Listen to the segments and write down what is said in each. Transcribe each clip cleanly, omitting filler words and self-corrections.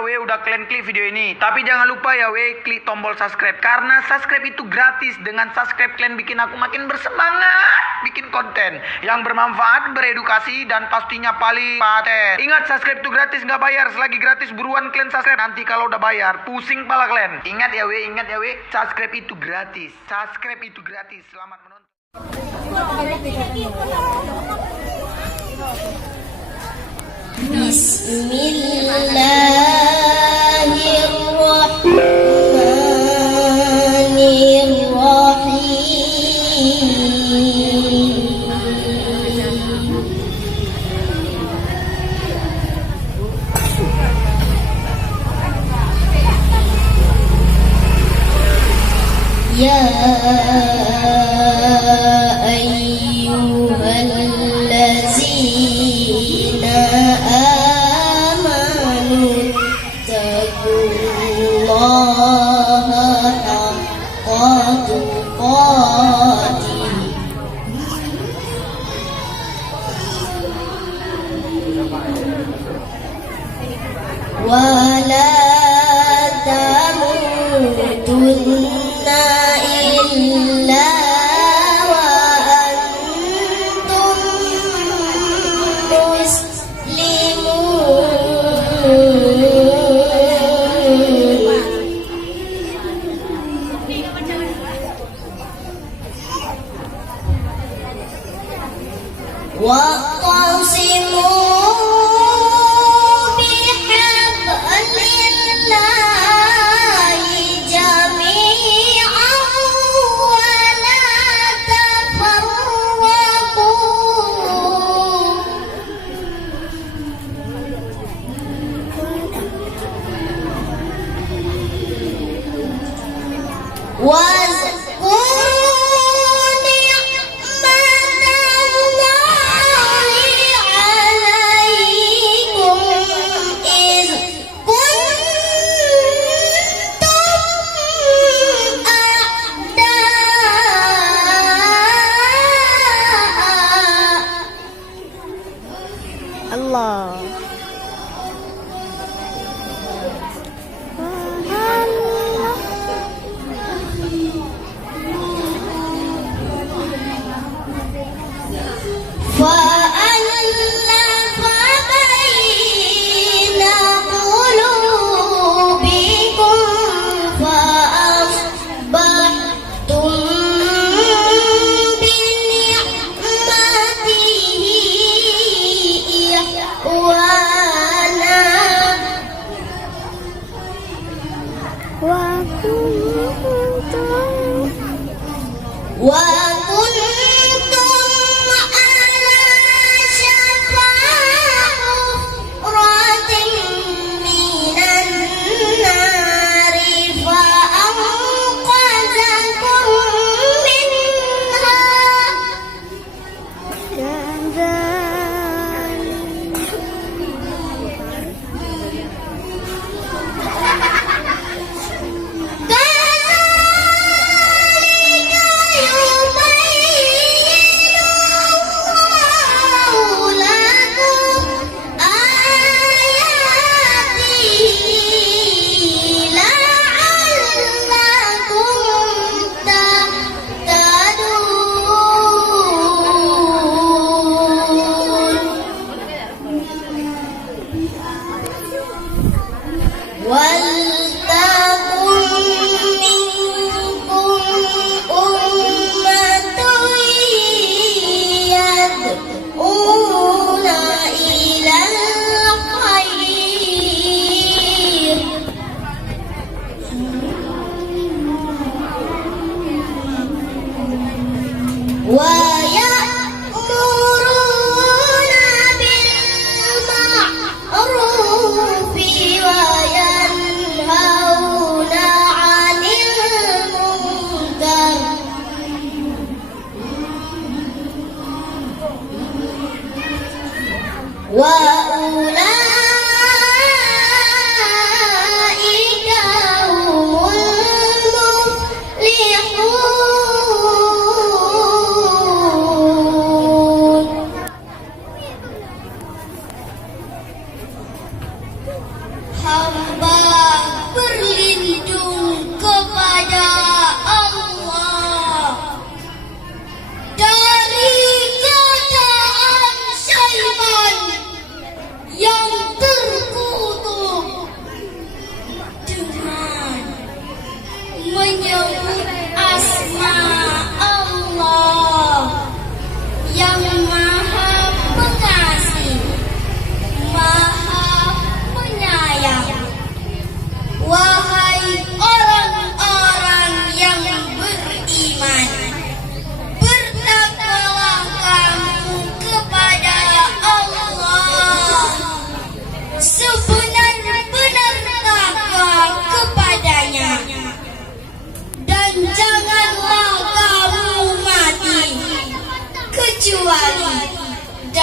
ya we udah kalian klik video ini. Tapi jangan lupa ya we klik tombol subscribe. Karena subscribe itu gratis. Dengan subscribe kalian bikin aku makin bersemangat bikin konten yang bermanfaat, beredukasi, dan pastinya paling paten. Ingat, subscribe itu gratis, nggak bayar. Selagi gratis buruan kalian subscribe. Nanti kalau udah bayar pusing pala kalian. Ingat ya we, subscribe itu gratis. Subscribe itu gratis. Selamat menonton. Ya ayyuhallazina amanu taqullaha haqqa tuqatih wa la tamutunna illa wa antum muslimun. Wa qasimu Allah.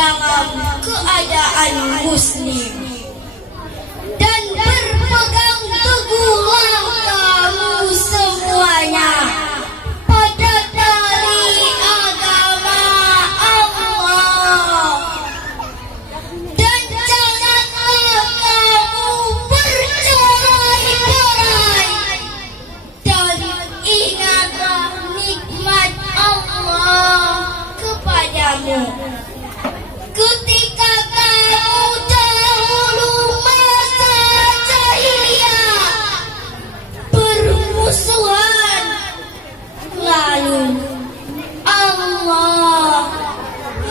dalam keadaan muslim dan berpegang teguhlah kamu semuanya pada tali agama Allah, dan janganlah kamu bercerai-berai, dan ingatlah nikmat Allah kepadamu ketika kamu dahulu masa jahiliyah bermusuhan, lalu Allah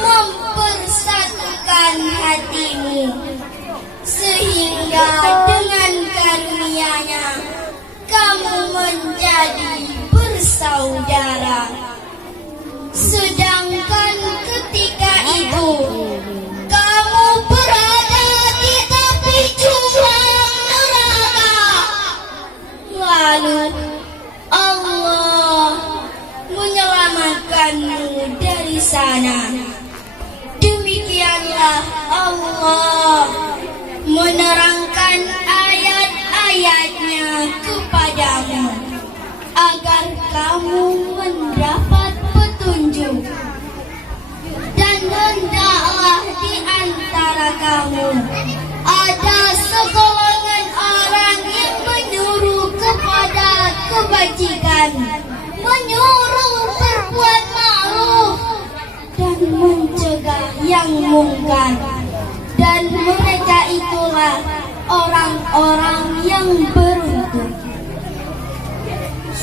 mempersatukan hatimu sehingga dengan karunia-Nya kamu menjadi bersaudara. Sedangkan ketika itu kamu berada di tepi jurang neraka, lalu Allah menyelamatkanmu dari sana. Demikianlah Allah menerangkan ayat-ayatnya kepadamu agar kamu mendapat petunjuk. Dan hendaklah di antara kamu ada segolongan orang yang menyuruh kepada kebajikan, menyuruh berbuat ma'ruf, dan mencegah yang mungkar. Dan mereka itulah orang-orang yang beruntung.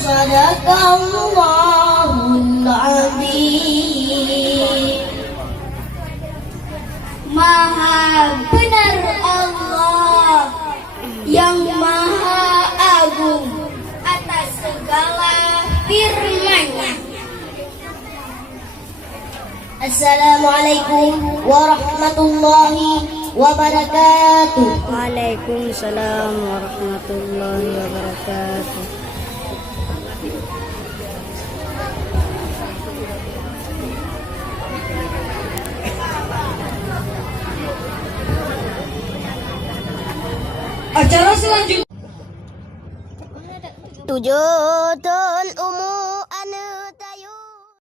Sadaqallahul Azim. Maha benar Allah yang Maha Agung atas segala firman-Nya. Assalamualaikum warahmatullahi wabarakatuh. Waalaikumsalam warahmatullahi wabarakatuh. Acara selanjutnya 7